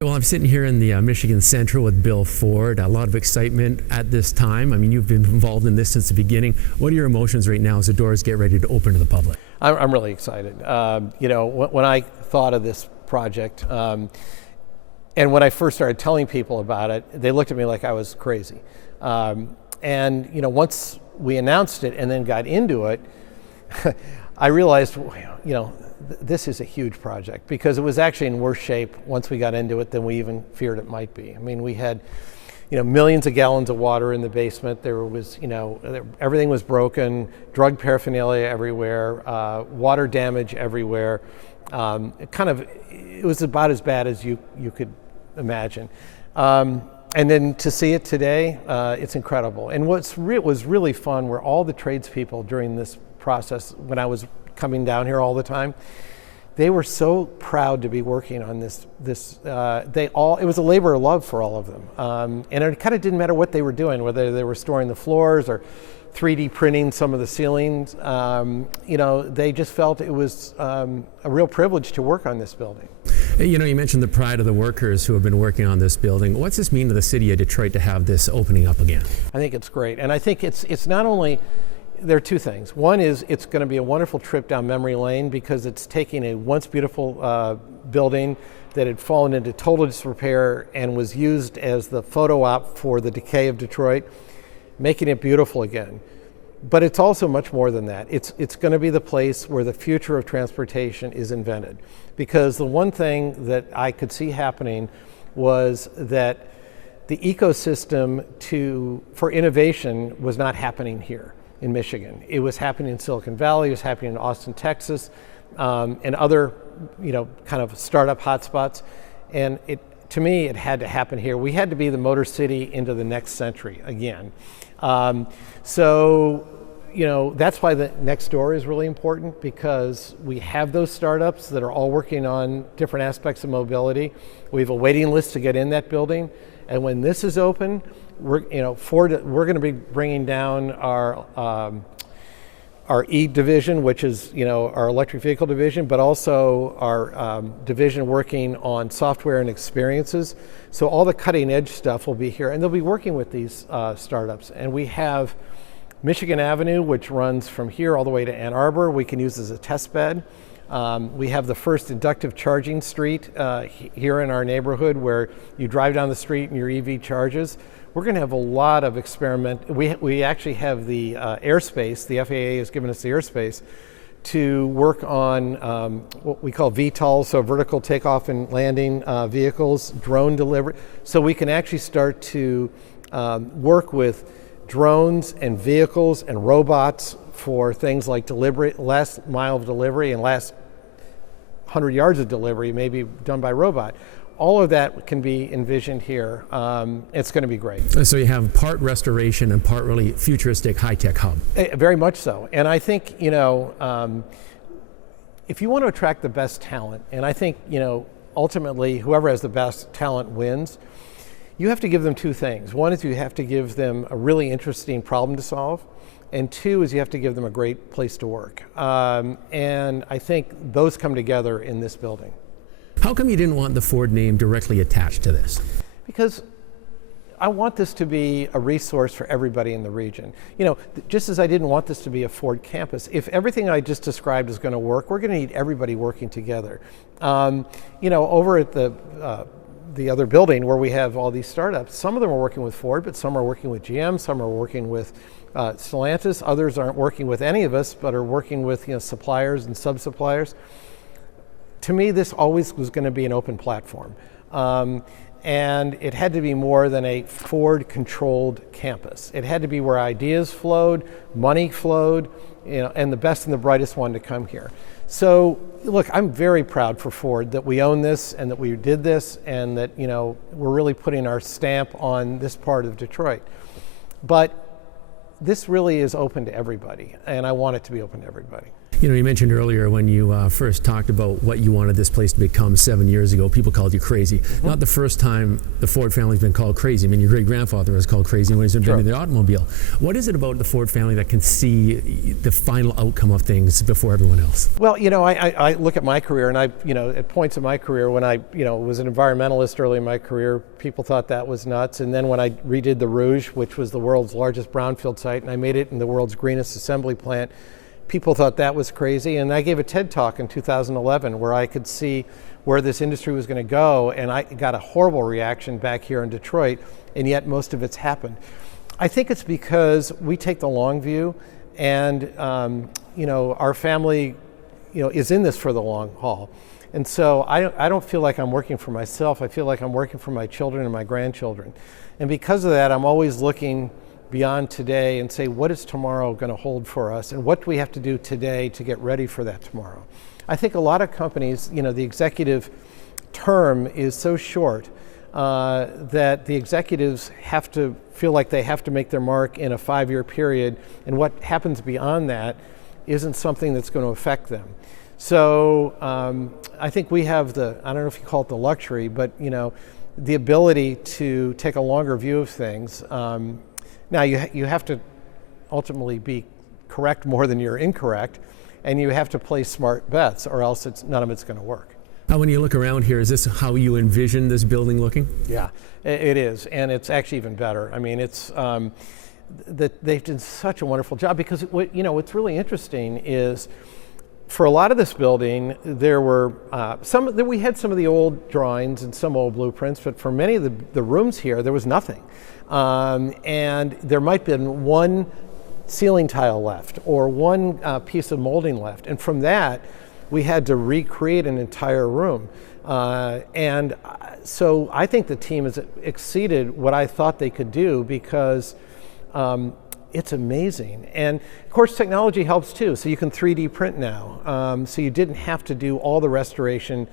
Well, I'm sitting here in the Michigan Central with Bill Ford. A lot of excitement at this time. I mean, you've been involved in this since the beginning. What are your emotions right now as the doors get ready to open to the public? I'm really excited. When I thought of this project, and when I first started telling people about it, they looked at me like I was crazy. Once we announced it and then got into it, I realized, this is a huge project because it was actually in worse shape once we got into it than we even feared it might be. I mean, we had, millions of gallons of water in the basement. There was, everything was broken, drug paraphernalia everywhere, water damage everywhere. It was about as bad as you could imagine. And then to see it today, it's incredible. And what was really fun were all the tradespeople during this process when I was coming down here all the time. They were so proud to be working on this. It was a labor of love for all of them. And it kind of didn't matter what they were doing, whether they were storing the floors or 3D printing some of the ceilings. They just felt it was a real privilege to work on this building. You mentioned the pride of the workers who have been working on this building. What's this mean to the city of Detroit to have this opening up again? I think it's great. And I think it's not only, there are two things. One is it's going to be a wonderful trip down memory lane because it's taking a once beautiful building that had fallen into total disrepair and was used as the photo op for the decay of Detroit, making it beautiful again. But it's also much more than that. It's going to be the place where the future of transportation is invented. Because the one thing that I could see happening was that the ecosystem for innovation was not happening here in Michigan. It was happening in Silicon Valley, it was happening in Austin, Texas, and other, kind of startup hotspots. And to me, it had to happen here. We had to be the Motor City into the next century again. That's why the next door is really important, because we have those startups that are all working on different aspects of mobility. We have a waiting list to get in that building. And when this is open, we're going to be bringing down our E division, which is our electric vehicle division, but also our division working on software and experiences. So all the cutting edge stuff will be here, and they'll be working with these startups. And we have Michigan Avenue, which runs from here all the way to Ann Arbor. We can use as a test bed. We have the first inductive charging street here in our neighborhood, where you drive down the street and your EV charges. We're going to have a lot of experiment. We actually have the airspace. The FAA has given us the airspace to work on what we call VTOL, so vertical takeoff and landing vehicles, drone delivery. So we can actually start to work with drones and vehicles and robots for things like delivery, last mile of delivery and last 100 yards of delivery may be done by robot. All of that can be envisioned here. It's going to be great. So you have part restoration and part really futuristic high-tech hub. Very much so. And I think, if you want to attract the best talent, and I think, ultimately whoever has the best talent wins, you have to give them two things. One is you have to give them a really interesting problem to solve. And two is you have to give them a great place to work. And I think those come together in this building. How come you didn't want the Ford name directly attached to this? Because I want this to be a resource for everybody in the region. Just as I didn't want this to be a Ford campus, if everything I just described is going to work, we're going to need everybody working together. Over at the other building where we have all these startups, some of them are working with Ford, but some are working with GM, some are working with Stellantis, others aren't working with any of us, but are working with suppliers and sub-suppliers. To me, this always was going to be an open platform. And it had to be more than a Ford-controlled campus. It had to be where ideas flowed, money flowed, and the best and the brightest wanted to come here. So, look, I'm very proud for Ford that we own this and that we did this and that, we're really putting our stamp on this part of Detroit. But this really is open to everybody, and I want it to be open to everybody. You know, you mentioned earlier when you first talked about what you wanted this place to become 7 years ago, people called you crazy. Not the first time the Ford family's been called crazy. I mean, your great-grandfather was called crazy when he was inventing the automobile. What is it about the Ford family that can see the final outcome of things before everyone else? Well, you know, I look at my career, and at points in my career when I, was an environmentalist early in my career, people thought that was nuts. And then when I redid the Rouge, which was the world's largest brownfield site, and I made it in the world's greenest assembly plant, people thought that was crazy. And I gave a TED Talk in 2011 where I could see where this industry was going to go, and I got a horrible reaction back here in Detroit, and yet most of it's happened. I think it's because we take the long view, and our family, is in this for the long haul. And so I don't feel like I'm working for myself. I feel like I'm working for my children and my grandchildren. And because of that, I'm always looking beyond today and say, what is tomorrow going to hold for us, and what do we have to do today to get ready for that tomorrow? I think a lot of companies, the executive term is so short that the executives have to feel like they have to make their mark in a 5-year period, and what happens beyond that isn't something that's going to affect them. So I think we have I don't know if you call it the luxury, but the ability to take a longer view of things. Now you have to ultimately be correct more than you're incorrect, and you have to place smart bets, or else none of it's going to work. When you look around here, is this how you envision this building looking? Yeah, it is, and it's actually even better. I mean, it's that they've done such a wonderful job, because what's really interesting is, for a lot of this building, there were we had some of the old drawings and some old blueprints, but for many of the rooms here, there was nothing. And there might have been one ceiling tile left, or one piece of molding left. And from that, we had to recreate an entire room. And so I think the team has exceeded what I thought they could do, because it's amazing. And of course, technology helps too. So you can 3D print now. So you didn't have to do all the restoration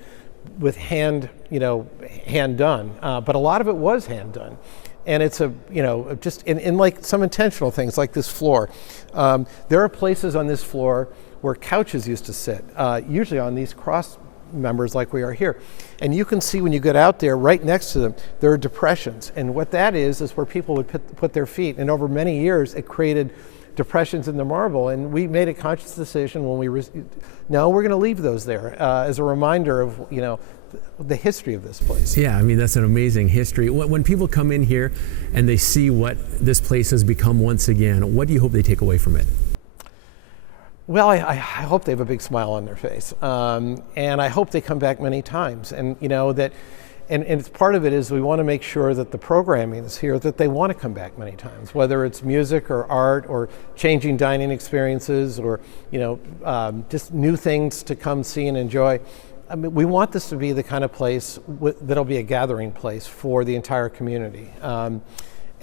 with hand done. But a lot of it was hand done. And it's just in like some intentional things like this floor. There are places on this floor where couches used to sit, usually on these cross members like we are here. And you can see when you get out there, right next to them, there are depressions. And what that is where people would put their feet. And over many years, it created depressions in the marble. And we made a conscious decision when no, we're going to leave those there as a reminder of, the history of this place. Yeah, I mean, that's an amazing history. When people come in here and they see what this place has become once again, what do you hope they take away from it? Well, I hope they have a big smile on their face, and I hope they come back many times. And and it's part of it is we want to make sure that the programming is here, that they want to come back many times, whether it's music or art or changing dining experiences, or just new things to come see and enjoy. I mean, we want this to be the kind of place that'll be a gathering place for the entire community.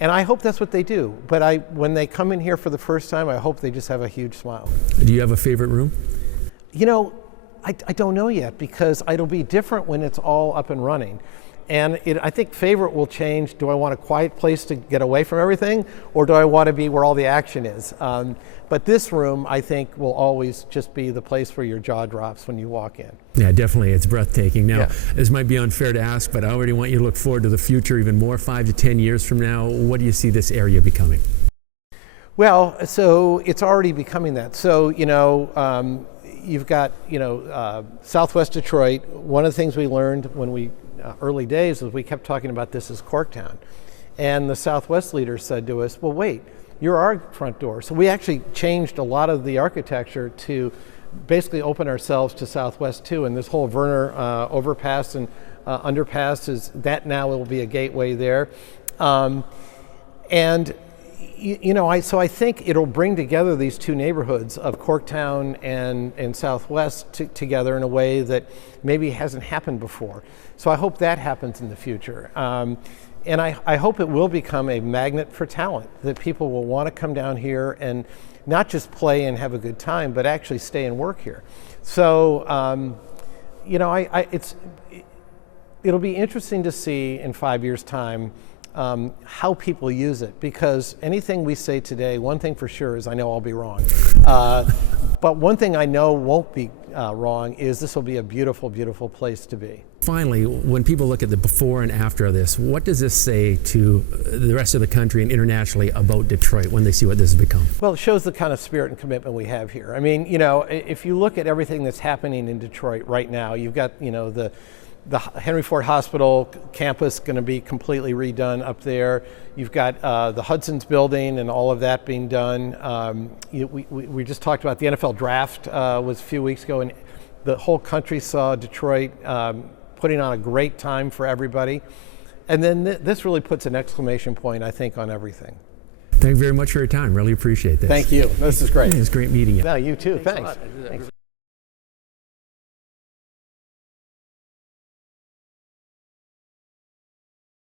And I hope that's what they do. But when they come in here for the first time, I hope they just have a huge smile. Do you have a favorite room? I don't know yet, because it'll be different when it's all up and running. And I think favorite will change. Do I want a quiet place to get away from everything, or do I want to be where all the action is? But this room, I think, will always just be the place where your jaw drops when you walk in. Yeah, definitely. It's breathtaking. Now, Yeah. This might be unfair to ask, but I already want you to look forward to the future even more, 5 to 10 years from now. What do you see this area becoming? Well, so it's already becoming that. So, you've got, Southwest Detroit. One of the things we learned when we early days was we kept talking about this as Corktown. And the Southwest leaders said to us, well, wait, you're our front door. So we actually changed a lot of the architecture to basically open ourselves to Southwest too. And this whole Werner overpass and underpass that now will be a gateway there. So I think it'll bring together these two neighborhoods of Corktown and Southwest together in a way that maybe hasn't happened before. So I hope that happens in the future. And I hope it will become a magnet for talent, that people will want to come down here and not just play and have a good time, but actually stay and work here. So, it'll be interesting to see in 5 years' time how people use it, because anything we say today, one thing for sure is I know I'll be wrong. But one thing I know won't be wrong is this will be a beautiful, beautiful place to be. Finally, when people look at the before and after of this, what does this say to the rest of the country and internationally about Detroit when they see what this has become? Well, it shows the kind of spirit and commitment we have here. I mean, you know, if you look at everything that's happening in Detroit right now, you've got, you know, the Henry Ford Hospital campus going to be completely redone up there. You've got the Hudson's building and all of that being done. We just talked about the NFL draft was a few weeks ago, and the whole country saw Detroit putting on a great time for everybody. And then this really puts an exclamation point, I think, on everything. Thank you very much for your time. Really appreciate this. Thank you. This is great. It was great meeting you. No, you too. Thanks.